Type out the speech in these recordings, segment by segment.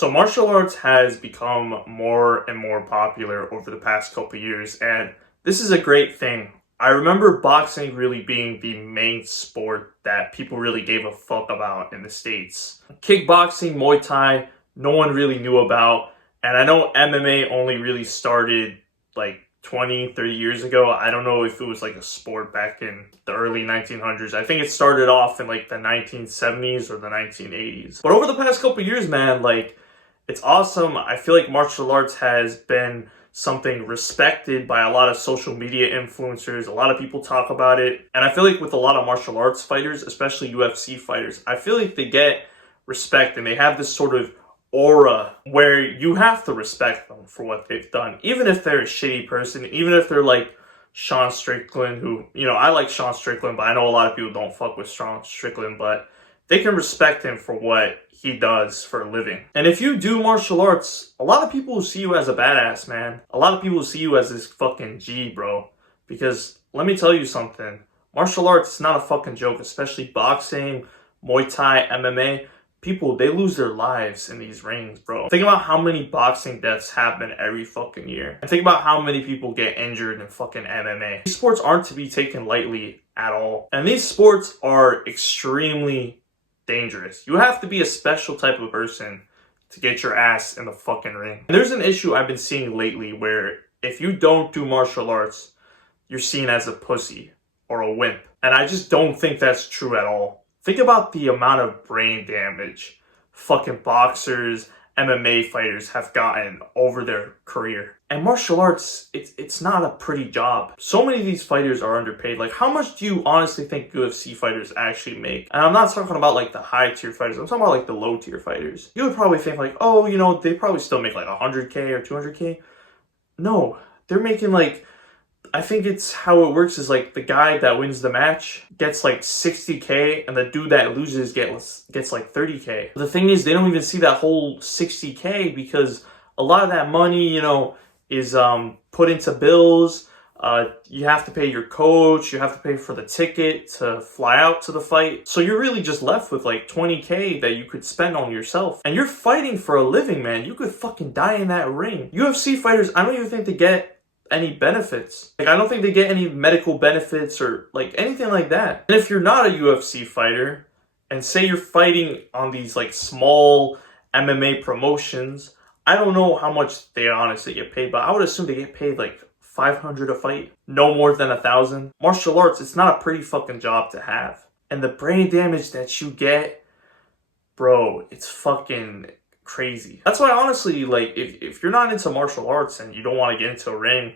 So martial arts has become more and more popular over the past couple years, and this is a great thing. I remember boxing really being the main sport that people really gave a fuck about in the States. Kickboxing, Muay Thai, no one really knew about, and I know MMA only really started like 20, 30 years ago. I don't know if it was like a sport back in the early 1900s. I think it started off in like the 1970s or the 1980s. But over the past couple years, man, like it's awesome. I feel like martial arts has been something respected by a lot of social media influencers. A lot of people talk about it. And I feel like with a lot of martial arts fighters, especially UFC fighters, I feel like they get respect and they have this sort of aura where you have to respect them for what they've done. Even if they're a shitty person, even if they're like Sean Strickland, who, I like Sean Strickland, but I know a lot of people don't fuck with Sean Strickland, but they can respect him for what he does for a living. And if you do martial arts, a lot of people will see you as a badass, man. A lot of people will see you as this fucking G, bro. Because let me tell you something. Martial arts is not a fucking joke, especially boxing, Muay Thai, MMA. People, they lose their lives in these rings, bro. Think about how many boxing deaths happen every fucking year. And think about how many people get injured in fucking MMA. These sports aren't to be taken lightly at all. And these sports are extremely dangerous. You have to be a special type of person to get your ass in the fucking ring. And there's an issue I've been seeing lately where if you don't do martial arts, you're seen as a pussy or a wimp. And I just don't think that's true at all. Think about the amount of brain damage fucking boxers, MMA fighters have gotten over their career. And martial arts, it's not a pretty job. So many of these fighters are underpaid. Like, how much do you honestly think UFC fighters actually make? And I'm not talking about like the high tier fighters. I'm talking about like the low tier fighters. You would probably think like, oh, they probably still make like 100K or 200K. No, they're making like, I think it's how it works is like the guy that wins the match gets like 60K and the dude that loses gets like 30K. The thing is, they don't even see that whole 60K because a lot of that money, is put into bills. You have to pay your coach, you have to pay for the ticket to fly out to the fight. So you're really just left with like 20K that you could spend on yourself. And you're fighting for a living, man. You could fucking die in that ring. UFC fighters, I don't even think they get any benefits. Like, I don't think they get any medical benefits or like anything like that. And if you're not a UFC fighter and say you're fighting on these like small MMA promotions, I don't know how much they honestly get paid, but I would assume they get paid like 500 a fight, no more than 1,000. Martial arts, it's not a pretty fucking job to have. And the brain damage that you get, bro, it's fucking crazy. That's why honestly, like, if you're not into martial arts and you don't want to get into a ring,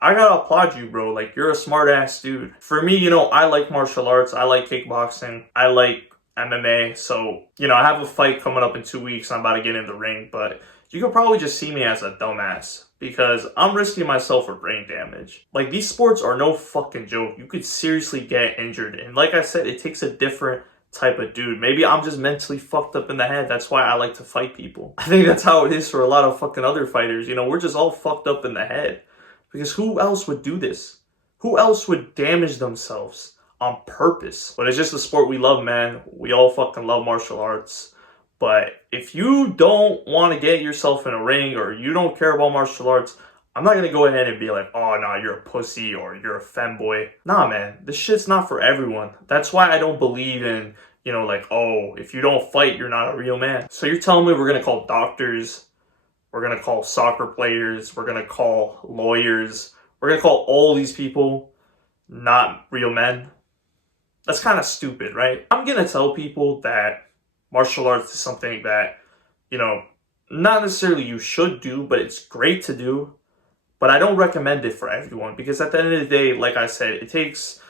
I gotta applaud you, bro. Like, you're a smart ass dude. For me, I like martial arts. I like kickboxing. I like MMA. So, I have a fight coming up in 2 weeks. I'm about to get in the ring, but you could probably just see me as a dumbass because I'm risking myself for brain damage. Like, these sports are no fucking joke. You could seriously get injured. And like I said, it takes a different type of dude. Maybe I'm just mentally fucked up in the head. That's why I like to fight people. I think that's how it is for a lot of fucking other fighters. We're just all fucked up in the head. Because who else would do this? Who else would damage themselves on purpose? But it's just a sport we love, man. We all fucking love martial arts. But if you don't want to get yourself in a ring or you don't care about martial arts, I'm not going to go ahead and be like, oh, no, you're a pussy or you're a femboy. Nah, man, this shit's not for everyone. That's why I don't believe in, like, oh, if you don't fight, you're not a real man. So you're telling me we're going to call doctors, we're going to call soccer players, we're going to call lawyers, we're going to call all these people not real men? That's kind of stupid, right? I'm going to tell people that martial arts is something that, not necessarily you should do, but it's great to do. But I don't recommend it for everyone because at the end of the day, like I said, it takes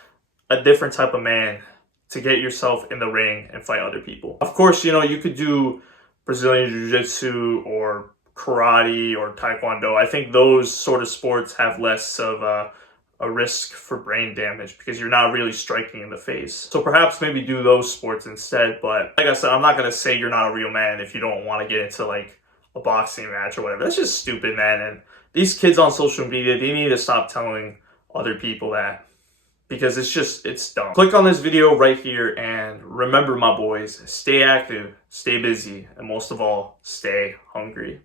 a different type of man to get yourself in the ring and fight other people. Of course, you could do Brazilian Jiu-Jitsu or karate or Taekwondo. I think those sort of sports have less of a risk for brain damage because you're not really striking in the face. So perhaps maybe do those sports instead. But like I said, I'm not going to say you're not a real man if you don't want to get into like a boxing match or whatever. That's just stupid, man. And these kids on social media, they need to stop telling other people that because it's dumb. Click on this video right here and remember, my boys, stay active, stay busy, and most of all, stay hungry.